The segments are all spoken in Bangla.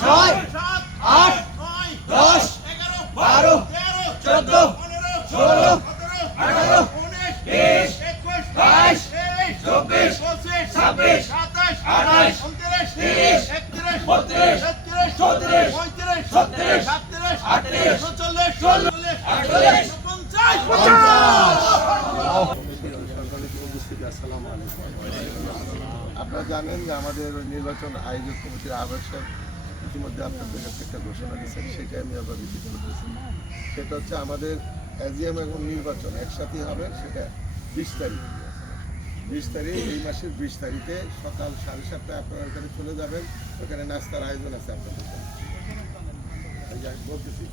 ছয়, আট, 10, 12, 14, 16, 18, 20, 22, 24, 26, 28, 30, 32, 33, 34, 35, 36, 37, 38, আপনারা জানেন যে আমাদের নির্বাচন আয়োজক কমিটির আহ্বায়ক ইতিমধ্যে আপনাদের কাছে একটা ঘোষণা দিচ্ছেন, সেটাই আমি আবার রিপিট করতেছি। সেটা হচ্ছে আমাদের এজিএম এবং নির্বাচন একসাথে হবে, সেটা 20 তারিখ। 20 তারিখ, এই মাসের 20 তারিখে সকাল 7:30টায় আপনারা ওখানে চলে যাবেন। ওখানে নাস্তার আয়োজন আছে আপনাদের জন্য। বলতেছি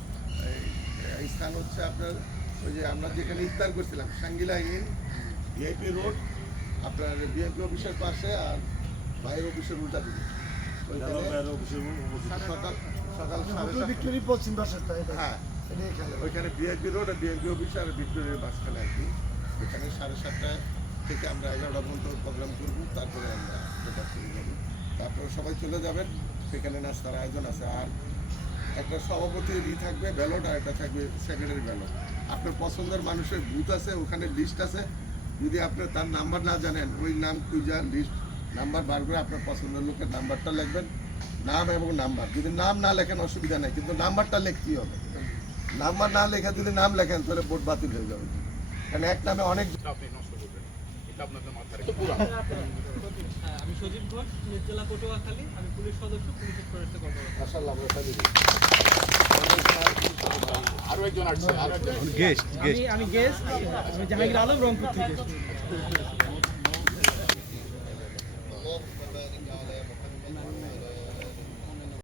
এই স্থান হচ্ছে আপনার ওই যে আমরা যেখানে ইফতার করছিলাম সাঙ্গিলা ইন ভিআইপি রোড, আপনার বিএনপি অফিসের পাশে আর বাইরের অফিসের উল্টা দিকে সকাল 7:30। হ্যাঁ, ওইখানে বিএনপি রোড আর বিএনপি অফিস আর ভিক্টোরিয়ার মাঝখানে আর কি। ওইখানে 7:30টায় থেকে আমরা 11টা পর্যন্ত প্রোগ্রাম করবো, তারপরে আমরা শুরু করবো। তারপরে সবাই চলে যাবেন, সেখানে নাস্তার আয়োজন আছে। আর একটা সভাপতির থাকবে ব্যালট, আর একটা থাকবে সেক্রেটারি ব্যালট। আপনার পছন্দের মানুষের বুথ আছে, ওখানে লিস্ট আছে। যদি আপনি তার নাম্বার না জানেন, ওই নাম খুঁজে লিস্ট নাম্বার বার করে আপনার পছন্দের লোকের নাম্বারটা লিখবেন, নাম এবং নাম্বার। যদি নাম না লেখেন অসুবিধা নেই, কিন্তু নাম্বারটা লিখতেই হবে। নাম্বার না লেখা যদি নাম লেখেন তাহলে ভোট বাতিল হয়ে যাবে, কারণ এক নামে অনেক। আমি সজীব ঘোষ, জেলা পটুয়াখালী। আমি পুলিশ সদস্য, পুলিশ ফরেস্টে কর্মরত। মাশাআল্লাহ, আমরা তালি দিই। আরো একজন আসছে, আমি গেস্ট, আমি জাহাঙ্গীর আলম, রংপুর থেকে।